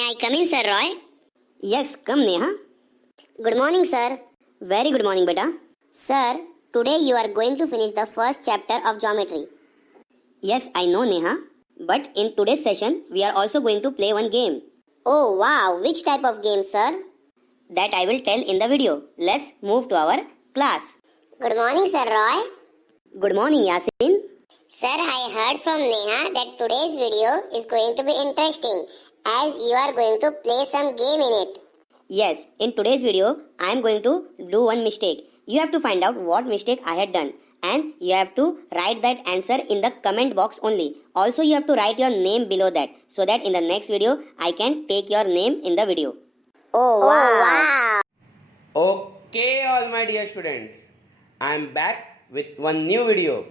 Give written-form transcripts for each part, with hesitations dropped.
May I come in, Sir Roy? Yes, come Neha. Good morning, sir. Very good morning, beta. Sir, today you are going to finish the first chapter of geometry. Yes, I know Neha. But in today's session, we are also going to play one game. Oh, wow. Which type of game, sir? That I will tell in the video. Let's move to our class. Good morning, Sir Roy. Good morning, Yasin. Sir, I heard from Neha that today's video is going to be interesting as you are going to play some game in it. Yes, in today's video, I am going to do one mistake. You have to find out what mistake I had done. And you have to write that answer in the comment box only. Also, you have to write your name below that so that in the next video, I can take your name in the video. Oh, wow. Okay, all my dear students, I am back with one new video,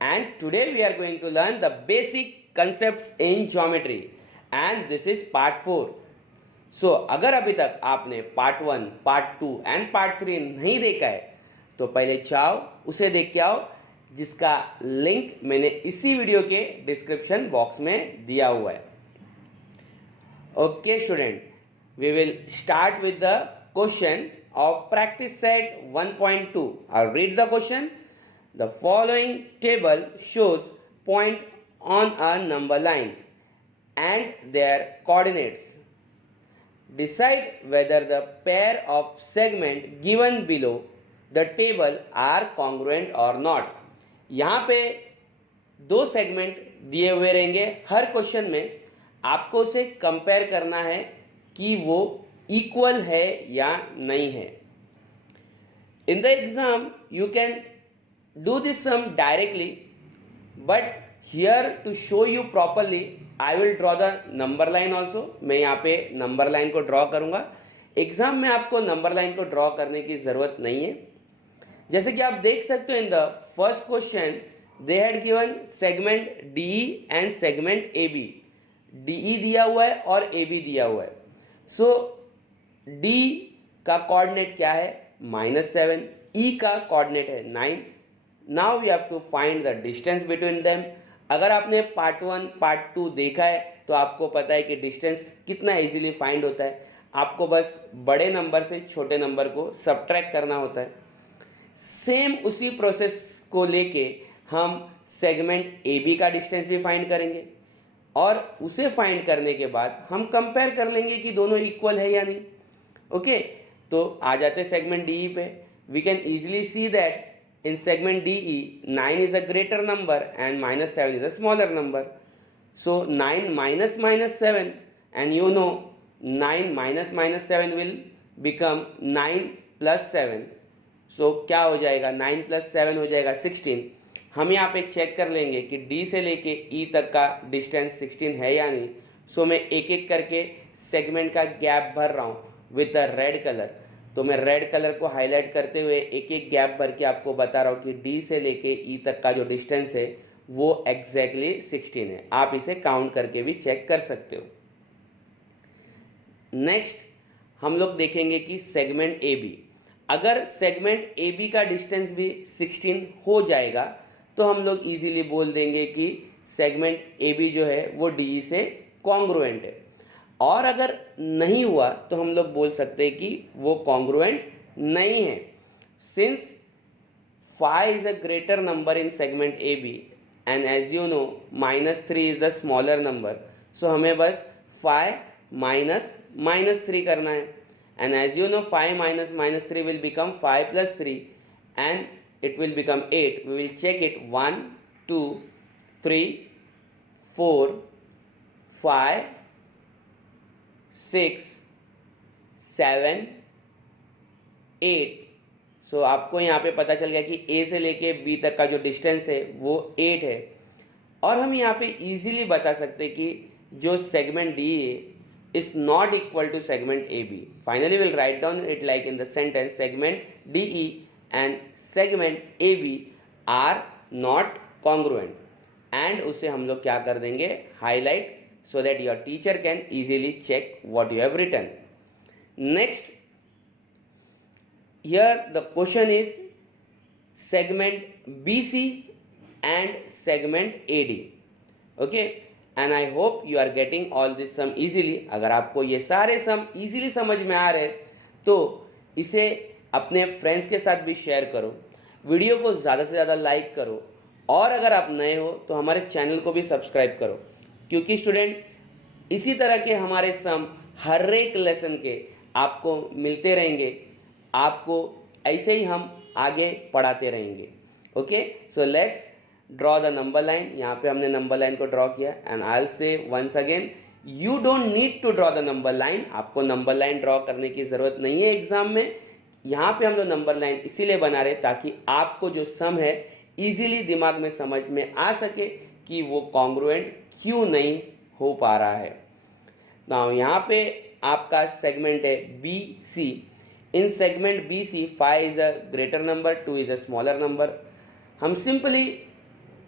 and today we are going to learn the basic concepts in geometry, and this is part 4. So अगर अभी तक आपने पार्ट 1, पार्ट 2 and part 3 नहीं देखा है तो पहले जाओ उसे देख के आओ, जिसका लिंक मैंने इसी वीडियो के डिस्क्रिप्शन बॉक्स में दिया हुआ है. Okay student, we will start with the question of practice set 1.2. I'll read the question. The following table shows point on a number line and their coordinates. Decide whether the pair of segment given below the table are congruent or not. यहाँ पे दो सेगमेंट दिए हुए रहेंगे हर क्वेश्चन में. आपको उसे कंपेयर करना है कि वो इक्वल है या नहीं है. In the exam you can do this sum directly, but here to show you properly I will draw the number line also. मैं यहाँ पे नंबर लाइन को ड्रॉ करूँगा. एग्जाम में आपको नंबर लाइन को ड्रॉ करने की ज़रूरत नहीं है. जैसे कि आप देख सकते हो in the first question they had given segment D and segment A B. D दिया हुआ है और ए बी दिया हुआ है. सो डी का कोऑर्डिनेट क्या है? -7. ई का कोऑर्डिनेट है 9. Now we have to find the distance between them. अगर आपने पार्ट 1 पार्ट 2 देखा है तो आपको पता है कि डिस्टेंस कितना इजीली फाइंड होता है. आपको बस बड़े नंबर से छोटे नंबर को सबट्रैक्ट करना होता है. सेम उसी प्रोसेस को लेके हम सेगमेंट ए बी का डिस्टेंस भी फाइंड करेंगे और उसे फाइंड करने के बाद हम कंपेयर कर लेंगे कि दोनों इक्वल है या नहीं. ओके, तो आ जाते सेगमेंट डी पे. We can easily see that in segment DE 9 is a greater number and -7 is a smaller number. So 9 minus -7, and you know 9 minus -7 will become 9 plus 7. So क्या हो जाएगा? 9 plus 7 हो जाएगा 16. हम यहाँ पे चेक कर लेंगे कि D से लेके E तक का डिस्टेंस 16 है या नहीं. सो मैं एक एक करके सेगमेंट का गैप भर रहा हूँ विद द रेड कलर. तो मैं रेड कलर को हाईलाइट करते हुए एक एक गैप भर के आपको बता रहा हूँ कि डी से लेके ई तक का जो डिस्टेंस है वो एग्जैक्टली 16 है. आप इसे काउंट करके भी चेक कर सकते हो. नेक्स्ट हम लोग देखेंगे कि सेगमेंट ए बी. अगर सेगमेंट ए बी का डिस्टेंस भी 16 हो जाएगा तो हम लोग इजीली बोल देंगे कि सेगमेंट ए बी जो है वो डी से कॉन्ग्रुएंट है. और अगर नहीं हुआ तो हम लोग बोल सकते हैं कि वो कॉन्ग्रुएंट नहीं है. Since 5 is a greater number in segment A B and as you know -3 is the smaller number. So हमें बस 5 माइनस -3 करना है. And as you know 5 minus -3 will become 5 plus 3 and it will become 8. We will check it 1 2 3 4 5 6 7 8. So आपको यहाँ पे पता चल गया कि ए से लेके बी तक का जो डिस्टेंस है वो 8 है. और हम यहाँ पे इजीली बता सकते हैं कि जो सेगमेंट डी है is not equal to segment A B. Finally will write down it like in the sentence segment D E and segment A B are not congruent. And उसे हम लोग क्या कर देंगे? Highlight, so that your teacher can easily check what you have written. Next, here the question is segment BC and segment AD. Okay, and I hope you are getting all this sum easily. अगर आपको ये सारे सम इजीली समझ में आ रहे तो इसे अपने फ्रेंड्स के साथ भी शेयर करो, वीडियो को ज़्यादा से ज़्यादा लाइक करो, और अगर आप नए हो तो हमारे चैनल को भी सब्सक्राइब करो, क्योंकि स्टूडेंट इसी तरह के हमारे सम हर एक लेसन के आपको मिलते रहेंगे, आपको ऐसे ही हम आगे पढ़ाते रहेंगे। Okay, so let's draw the number line. यहाँ पे हमने नंबर लाइन को ड्रॉ किया and I will say once again you don't need to draw the number line. आपको नंबर लाइन ड्रॉ करने की ज़रूरत नहीं है एग्जाम में। यहाँ पे हम लोग नंबर लाइन इसीलिए बना रहे ताकि आपको जो सम है इजीली दिमाग में समझ में आ सके कि वो कॉन्ग्रुएंट क्यों नहीं हो पा रहा है। नाउ यहाँ पे आपका सेगमेंट है B C. In segment B C 5 is a greater number, 2 is a smaller number. हम simply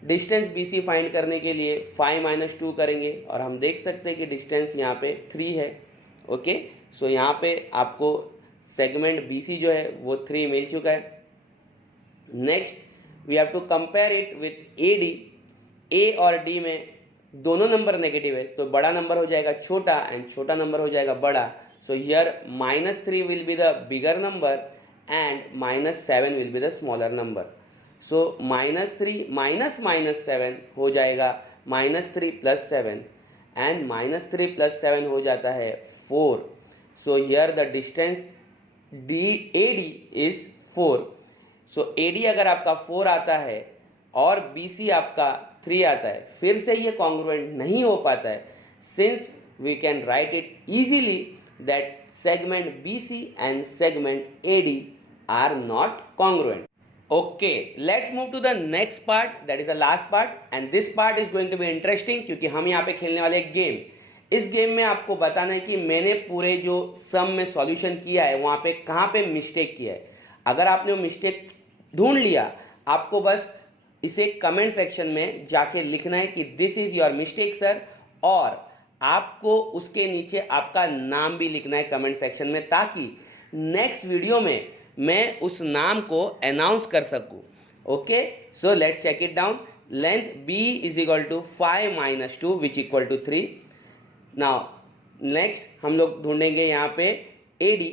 distance B C find करने के लिए 5 - 2 करेंगे और हम देख सकते हैं कि डिस्टेंस यहाँ पे 3 है। ओके, सो यहाँ पे आपको सेगमेंट बी सी जो है वो 3 मिल चुका है। Next we have to compare it with A D. A और डी में दोनों नंबर नेगेटिव है, तो बड़ा नंबर हो जाएगा छोटा एंड छोटा नंबर हो जाएगा बड़ा। So here -3 will be the bigger number and -7 will be the smaller number. सो -3 माइनस -7 हो जाएगा -3 + 7 एंड -3 + 7 हो जाता है 4। So here the distance AD is 4। सो AD अगर आपका 4 आता है और BC आपका 3 आता है, फिर से ये कॉन्ग्रुएंट नहीं हो पाता है, since we can write it easily that segment BC and segment AD are not congruent. Okay, let's move to the next part, that is the last part, and this part is going to be interesting क्योंकि हम यहाँ पे खेलने वाले एक गेम। इस गेम में आपको बताना है कि मैंने पूरे जो सम में सॉल्यूशन किया है वहाँ पे कहाँ पे मिस्टेक किया है। अगर आपने वो मिस्टेक ढूंढ लिया, आपको बस इसे कमेंट सेक्शन में जाके लिखना है कि this is your mistake sir, और आपको उसके नीचे आपका नाम भी लिखना है कमेंट सेक्शन में, ताकि नेक्स्ट वीडियो में मैं उस नाम को अनाउंस कर सकूं। Okay, so let's check it down. Length B is equal to 5 - 2 which equal to 3। Now next हम लोग ढूंढेंगे यहाँ पे AD।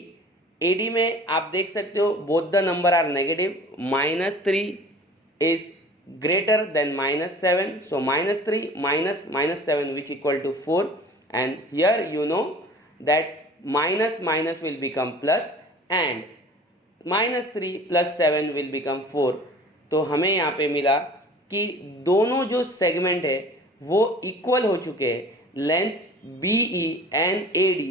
AD में आप देख सकते हो both the number are negative. -3 is greater than -7, so -3 minus -7 which equal to 4, and here you know that minus will become plus and -3 + 7 will become 4। तो हमें यहाँ पे मिला कि दोनों जो सेगमेंट है वो इक्वल हो चुके हैं। लेंथ BE एंड AD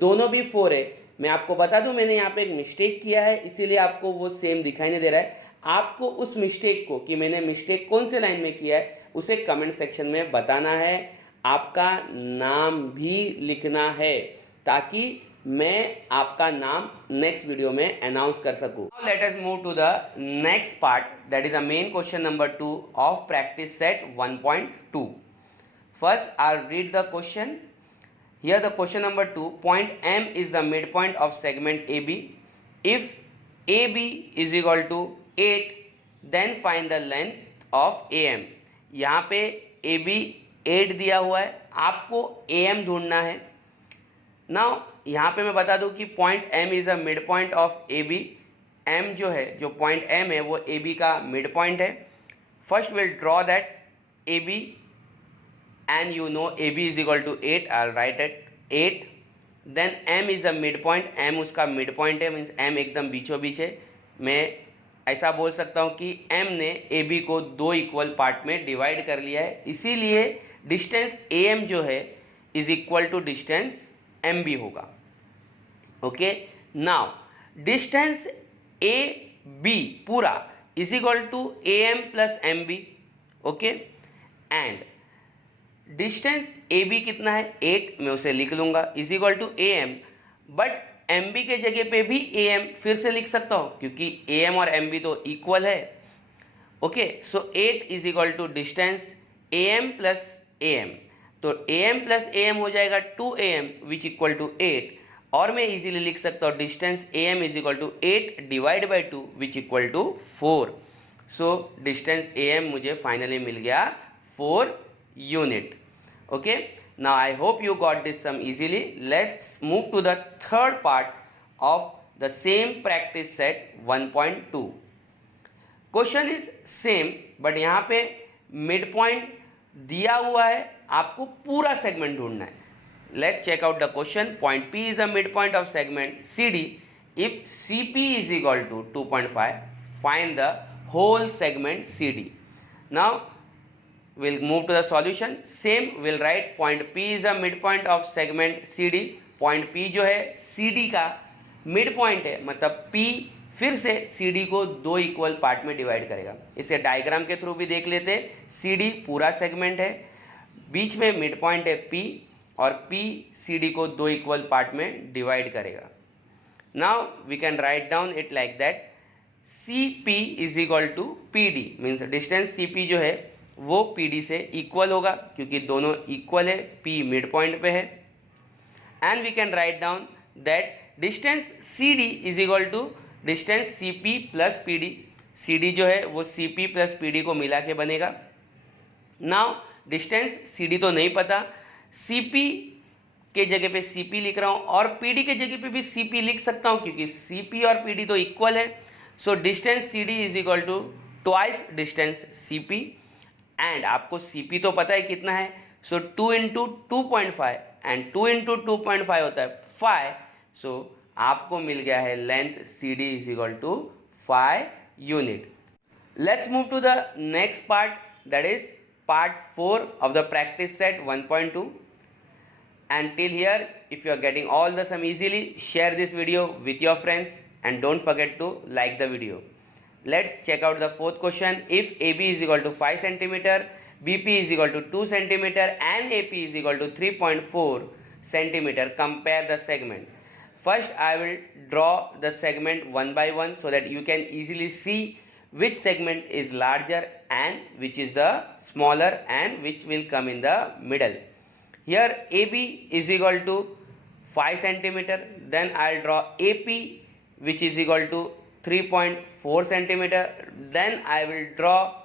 दोनों भी 4 है। मैं आपको बता दूं मैंने यहाँ पे एक मिस्टेक किया है, इसीलिए आपको वो सेम दिखाई नहीं दे रहा है। आपको उस मिस्टेक को कि मैंने मिस्टेक कौन से लाइन में किया है उसे कमेंट सेक्शन में बताना है, आपका नाम भी लिखना है, ताकि मैं आपका नाम नेक्स्ट वीडियो में अनाउंस कर सकूं। Let us move to the next part, that is the main question number 2 of practice set 1.2। First I will read the question. Here the question number 2, point M is the midpoint of segment AB. If AB is equal to 8, then find the length of AM. यहाँ पे AB 8 दिया हुआ है, आपको AM ढूंढना है। Now यहाँ पे मैं बता दूँ कि point M is a midpoint of AB. M जो है, जो point M है वो AB का midpoint है। First we'll draw that AB and you know AB is equal to 8, I'll write it 8. Then M is a midpoint, M उसका midpoint है, means M एकदम बीचों बीच है। मैं ऐसा बोल सकता हूँ कि M ने AB को 2 इक्वल पार्ट में डिवाइड कर लिया है, इसीलिए डिस्टेंस AM जो है is equal to distance MB होगा। ओके, नाउ डिस्टेंस AB पूरा is equal to AM + MB। Okay, and distance AB कितना है 8, मैं उसे लिख लूंगा is equal to AM, but MB के जगह पे भी AM फिर से लिख सकता हूँ क्योंकि AM और MB तो इक्वल है। Okay, so 8 is equal to distance AM + AM, तो AM + AM हो जाएगा 2AM विच इक्वल टू 8, और मैं इजीली लिख सकता हूँ distance AM is equal to 8 divide by 2 which equal to 4। So distance AM मुझे फाइनली मिल गया 4 unit. Okay, now I hope you got this sum easily. Let's move to the third part of the same practice set 1.2. Question is same, but यहाँ पे mid point दिया हुआ है, आपको पूरा सेगमेंट ढूंढना है. Let's check out the question. Point P is the mid point of segment CD. If CP is equal to 2.5, find the whole segment CD. Now we'll move to the solution. Same, we'll write point P is the midpoint of segment CD. point P जो है CD का mid point है, मतलब P फिर से CD को दो equal part में डिवाइड करेगा. इसे डायग्राम के थ्रू भी देख लेते. CD पूरा सेगमेंट है, बीच में मिड पॉइंट है P, और P CD को दो इक्वल पार्ट में डिवाइड करेगा. Now we can write down it like that. CP is equal to PD, means distance CP जो है वो PD से इक्वल होगा, क्योंकि दोनों इक्वल है, P मिड पॉइंट पे है. And we can write down that distance CD is equal to distance CP plus PD. CD जो है वो CP प्लस PD को मिला के बनेगा. नाउ डिस्टेंस CD तो नहीं पता, CP के जगह पे CP लिख रहा हूँ, और PD के जगह पे भी CP लिख सकता हूँ, क्योंकि CP और PD तो इक्वल है. So distance CD is equal to twice distance CP. And आपको CP तो पता है कितना है, सो 2 इंटू 2.5, एंड 2 इंटू 2.5 होता है 5. सो आपको मिल गया है length CD is equal to 5 unit. Let's move to the next part, that is part 4 of the practice set 1.2. and till here, if you are getting all the sum easily, share this video with your friends and don't forget to like the video. Let's check out the fourth question. If AB is equal to 5 cm, BP is equal to 2 cm and AP is equal to 3.4 cm, compare the segment. First I will draw the segment one by one so that you can easily see which segment is larger and which is the smaller and which will come in the middle. Here AB is equal to 5 cm, then I will draw AP which is equal to 3.4 cm, then I will draw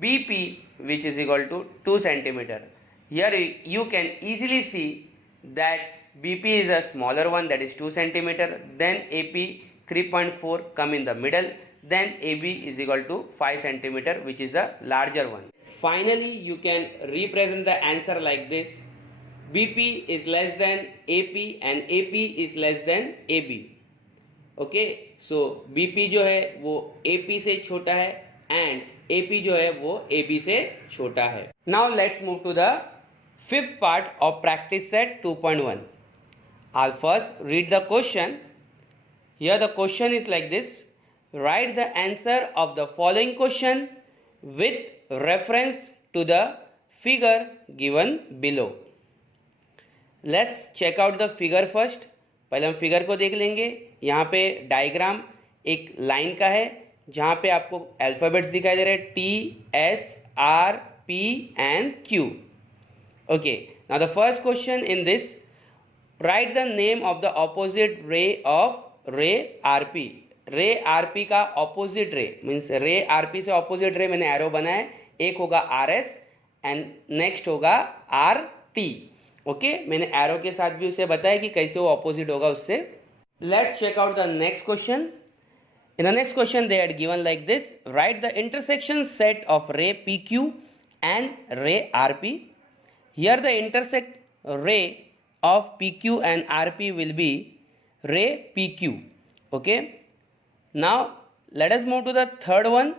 BP which is equal to 2 cm. Here you can easily see that BP is a smaller one, that is 2 cm, then AP 3.4 come in the middle, then AB is equal to 5 cm which is the larger one. Finally you can represent the answer like this. BP is less than AP and AP is less than AB. Okay, सो BP जो है वो AP से छोटा है and AP जो है वो AB से छोटा है. Now let's move to the fifth part of practice set 2.1. I'll first read the question. Here the question is like this. Write the answer of the following question with reference to the figure given below. Let's check out the figure first. पहले हम फिगर को देख लेंगे. यहाँ पे डायग्राम एक लाइन का है जहाँ पे आपको अल्फ़ाबेट्स दिखाई दे रहे हैं TSRP and Q. Okay, now the first question in this, write the name of the opposite ray of रे RP. रे RP का ऑपोजिट रे मीन्स रे RP से ऑपोजिट रे मैंने एरो बनाया. एक होगा RS एंड नेक्स्ट होगा RT. ओके, मैंने एरो के साथ भी उसे बताया कि कैसे वो ऑपोजिट होगा उससे. Let's check out the next question. In the next question they had given like this. Write the intersection set of ray PQ and ray RP. Here the intersect ray of PQ and RP will be ray PQ. Okay, now let us move to the third one.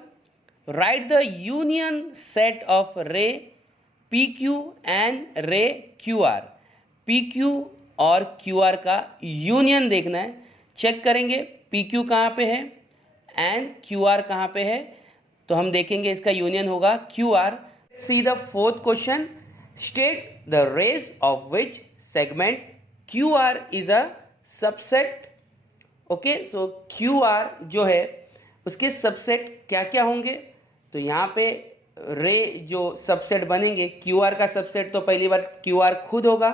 Write the union set of ray PQ and ray QR. PQ और QR का union देखना है. चेक करेंगे PQ कहाँ पे है and QR कहाँ पे है, तो हम देखेंगे इसका यूनियन होगा QR. See the fourth question. State the rays of which segment QR is a subset. Okay, so QR जो है उसके सबसेट क्या क्या होंगे, तो यहाँ पे रे जो सबसेट बनेंगे QR का सबसेट, तो पहली बात QR खुद होगा,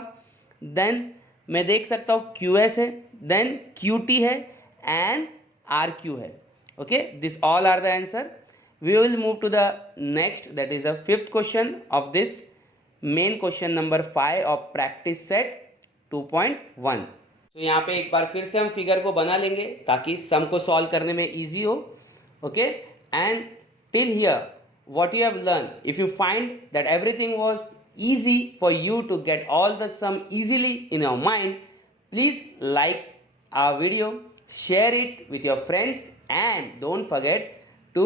देन मैं देख सकता हूँ QS है, देन QT है एंड RQ है. Okay, this all are the answer. We will move to the next, that is the fifth question of this main question number 5 of practice set 2.1। तो यहाँ पे एक बार फिर से हम फिगर को बना लेंगे ताकि सम को सॉल्व करने में इजी हो। Okay, and till here what you have learned, if you find that everything was easy for you to get all the sum easily in your mind, please like our video, share it with your friends, and don't forget to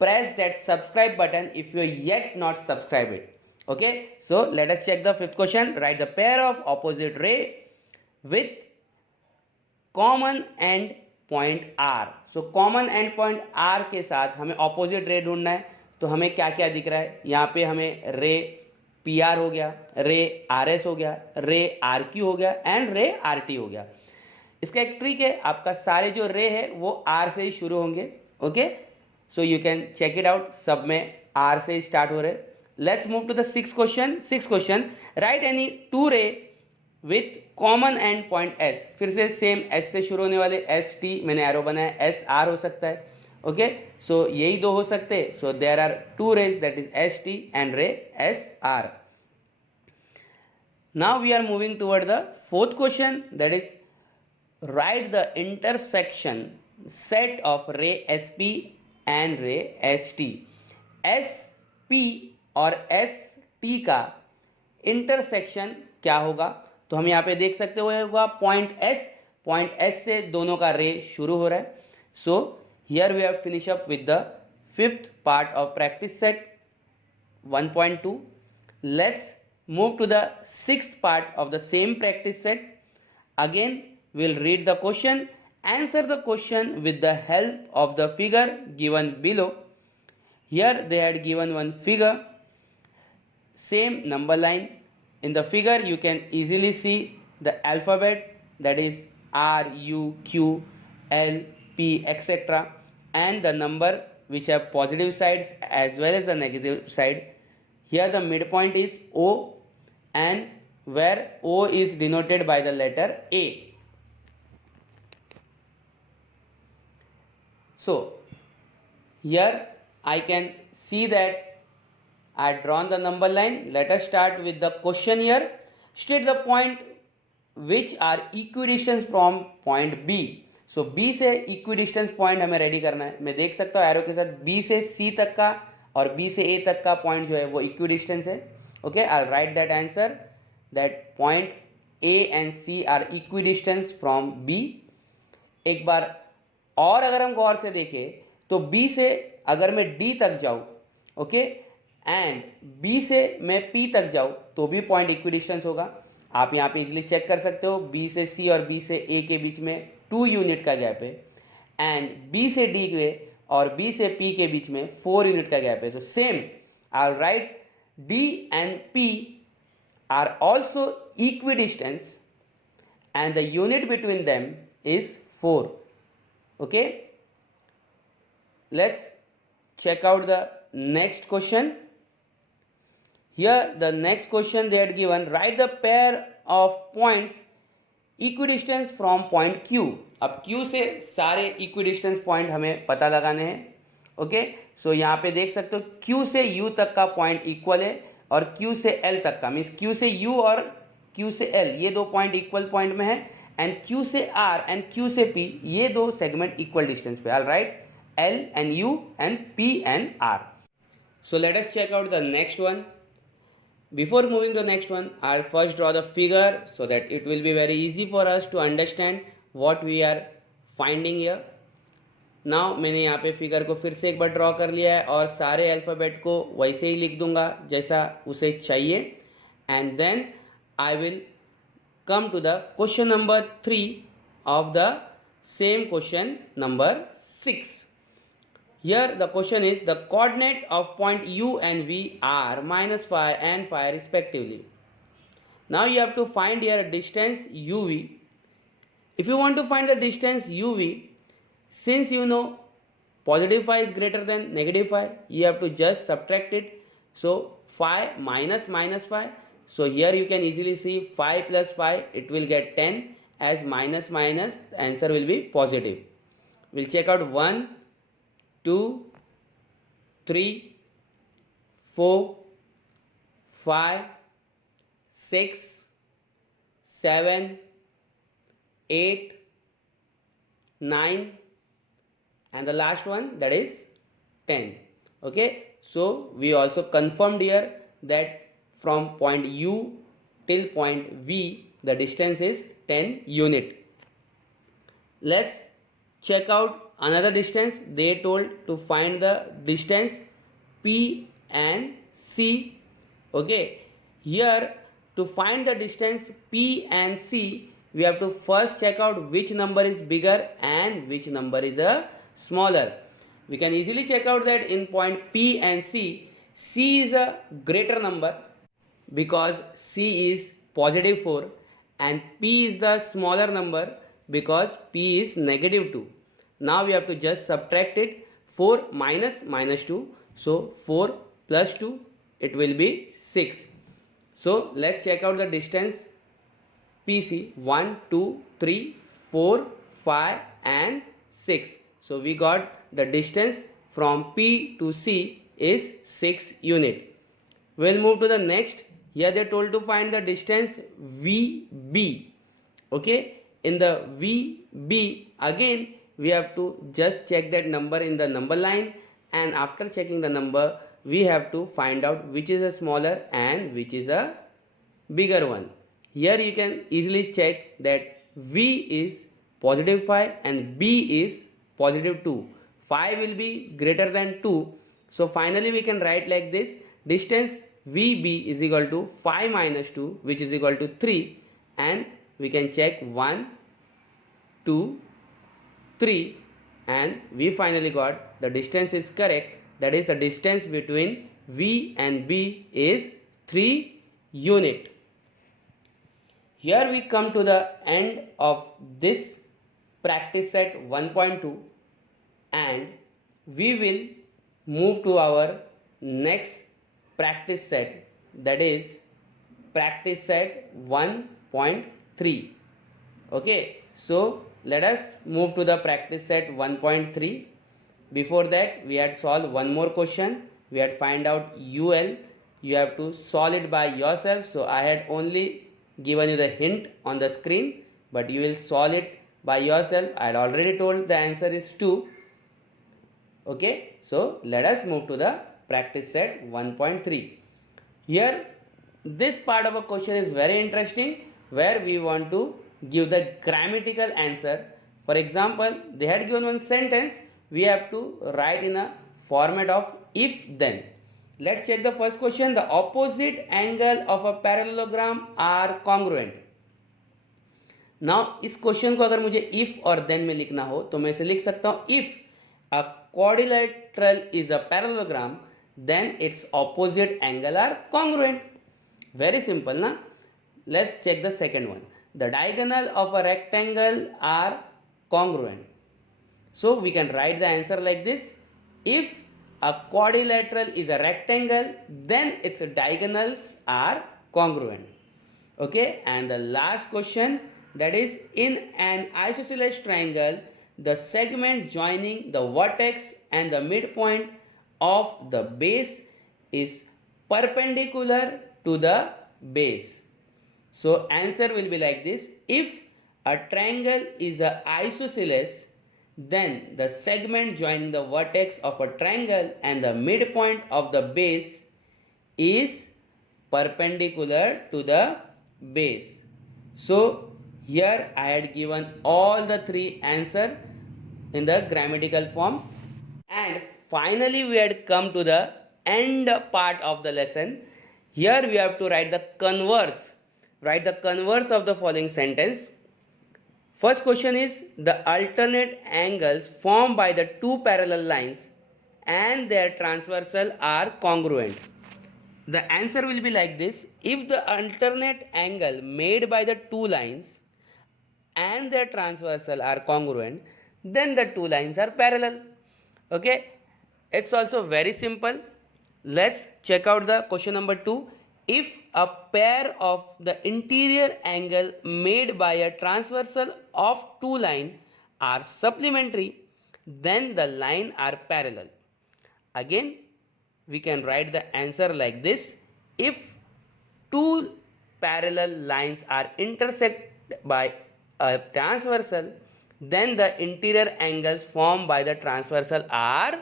press that subscribe button if you are yet not subscribed it. Okay, so let us check the fifth question. Write the pair of opposite ray with common end point R. So common end point R के साथ हमें ऑपोजिट रे ढूंढना है। तो हमें क्या क्या दिख रहा है यहाँ पे, हमें रे पी आर हो गया, रे आर एस हो गया, रे आर क्यू हो गया एंड रे आर टी हो गया। इसका एक ट्रिक है, आपका सारे जो रे है वो आर से ही शुरू होंगे। Okay, so you can check it out, सब में आर से ही स्टार्ट हो रहे। Let's move to the six question. Write any two ray with common end point S. फिर से सेम एस से शुरू होने वाले, एस टी मैंने एरो बनाया, एस आर हो सकता है। ओके, सो यही दो हो सकते हैं। So there are two rays, that is S T and ray S R. Now we are moving toward the fourth question, that is write the intersection set of ray sp and ray st। sp और st का इंटरसेक्शन क्या होगा? तो हम यहाँ पे देख सकते हो होगा पॉइंट एस से दोनों का रे शुरू हो रहा है। So here we have finish up with the fifth part of practice set 1.2। Let's move to the sixth part of the same practice set. Again, we'll read the question, answer the question with the help of the figure given below. Here they had given one figure, same number line. In the figure, you can easily see the alphabet, that is R, U, Q, L, P, etc. and the number which have positive sides as well as the negative side. Here the midpoint is O, and where O is denoted by the letter A. So here I can see that I had drawn the number line. Let us start with the question here. State the point which are equidistant from point B. So B से equidistant point हमें रेडी करना है। मैं देख सकता हूँ एरो के साथ B से C तक का और B से A तक का पॉइंट जो है वो equidistant है। Okay, I'll write that answer, that point A and C are equidistant from B. एक बार और अगर हम गौर से देखें तो B से अगर मैं D तक जाऊं, ओके, एंड B से मैं P तक जाऊं तो भी पॉइंट इक्विडिस्टेंस होगा। आप यहाँ पे इजीली चेक कर सकते हो, B से C और B से A के बीच में 2 यूनिट का गैप है, एंड B से D के और B से P के बीच में 4 यूनिट का गैप है। So same I will write D and P are also equidistant and the unit between them is 4. Okay, let's check out the next question. Here the next question they had given, write the pair of points equidistant from point Q. अब Q से सारे equidistant point हमें पता लगाने हैं। ओके, सो यहाँ पे देख सकते हो Q से U तक का पॉइंट इक्वल है और Q से L तक का, मीन्स Q से U और Q से L ये दो पॉइंट इक्वल पॉइंट में है, एंड Q से R एंड Q से P ये दो सेगमेंट इक्वल डिस्टेंस पे। आई right L and U and P and R. So let us check out the next one. Before moving to the next one, I'll first draw the figure so that it will be very easy for us to understand what we are finding here. Now मैंने यहाँ पे फिगर को फिर से एक बार ड्रॉ कर लिया है और सारे अल्फ़ाबेट को वैसे ही लिख दूंगा जैसा उसे चाहिए, and then I will come to the question number 3 of the same question number 6. Here the question is, the coordinate of point U and V are -5 and 5 respectively. Now you have to find here distance UV. If you want to find the distance UV, since you know positive phi is greater than negative phi, you have to just subtract it. So phi minus phi. So here you can easily see phi plus phi, it will get 10, as minus the answer will be positive. We'll check out 1, 2, 3, 4, 5, 6, 7, 8, 9, and the last one, that is 10. Okay, so we also confirmed here that from point U till point V the distance is 10 unit. Let's check out another distance. They told to find the distance P and C. Okay, here to find the distance P and C, we have to first check out which number is bigger and which number is a smaller. We can easily check out that in point P and C, C is a greater number because C is positive 4 and P is the smaller number because P is negative 2. Now we have to just subtract it. 4 minus minus 2. So 4 plus 2, it will be 6. So let's check out the distance PC. 1, 2, 3, 4, 5 and 6. So we got the distance from P to C is 6 unit. We'll move to the next. Here they told to find the distance VB. Okay, in the VB again we have to just check that number in the number line, and after checking the number we have to find out which is a smaller and which is a bigger one. Here you can easily check that V is positive 5 and B is positive 2. 5 will be greater than 2. So finally we can write like this: distance VB is equal to 5 minus 2, which is equal to 3, and we can check 1, 2, 3, and we finally got the distance is correct. That is, the distance between V and B is 3 unit. Here we come to the end of this practice set 1.2, and we will move to our next practice set, that is practice set 1.3. Okay, so let us move to the practice set 1.3. Before that we had solved one more question. We had find out UL. You have to solve it by yourself. So I had only given you the hint on the screen, but you will solve it by yourself. I had already told the answer is 2. Okay, so let us move to the practice set 1.3. Here this part of a question is very interesting, where we want to give the grammatical answer. For example, they had given one sentence. We have to write in a format of if then. Let's check the first question. The opposite angle of a parallelogram are congruent. Now इस क्वेश्चन को अगर मुझे इफ और देन में लिखना हो तो मैं इसे लिख सकता हूं: if a quadrilateral is a parallelogram, then its opposite angle are congruent. Very simple, na? Let's check the second one. The diagonal of a rectangle are congruent. So we can write the answer like this: if a quadrilateral is a rectangle, then its diagonals are congruent. Okay, and the last question, that is, in an isosceles triangle, the segment joining the vertex and the midpoint of the base is perpendicular to the base. So answer will be like this: if a triangle is a isosceles, then the segment joining the vertex of a triangle and the midpoint of the base is perpendicular to the base. So here I had given all the three answers in the grammatical form, and finally we had come to the end part of the lesson. Here we have to write the converse. Write the converse of the following sentence. First question is: the alternate angles formed by the two parallel lines and their transversal are congruent. The answer will be like this: if the alternate angle made by the two lines and their transversal are congruent, then the two lines are parallel. Okay, it's also very simple. Let's check out the question number 2. If a pair of the interior angle made by a transversal of two lines are supplementary, then the line are parallel. Again, we can write the answer like this: if two parallel lines are intersected by a transversal, then the interior angles formed by the transversal are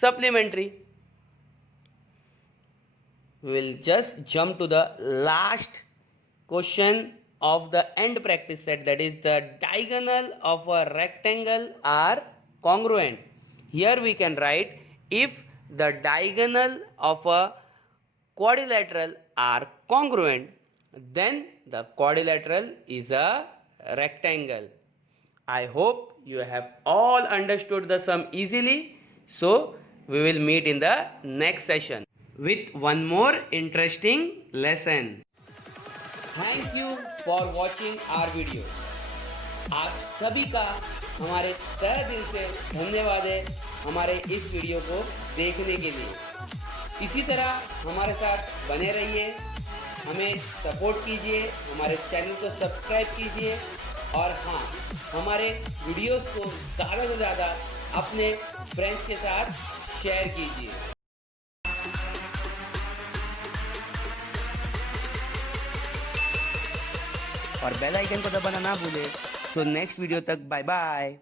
supplementary. We will just jump to the last question of the end practice set, that is the diagonal of a rectangle are congruent. Here we can write, if the diagonal of a quadrilateral are congruent, then the quadrilateral is a rectangle. I hope you have all understood the sum easily. So we will meet in the next session with one more interesting lesson. Thank you for watching our video. आप सभी का हमारे तहे दिल से धन्यवाद है हमारे इस वीडियो को देखने के लिए। इसी तरह हमारे साथ बने रहिए, हमें सपोर्ट कीजिए, हमारे चैनल को सब्सक्राइब कीजिए और हाँ, हमारे वीडियोस को ज़्यादा से ज़्यादा अपने फ्रेंड्स के साथ शेयर कीजिए। और बेल आइकन को दबाना ना भूलें। तो नेक्स्ट वीडियो तक बाय बाय।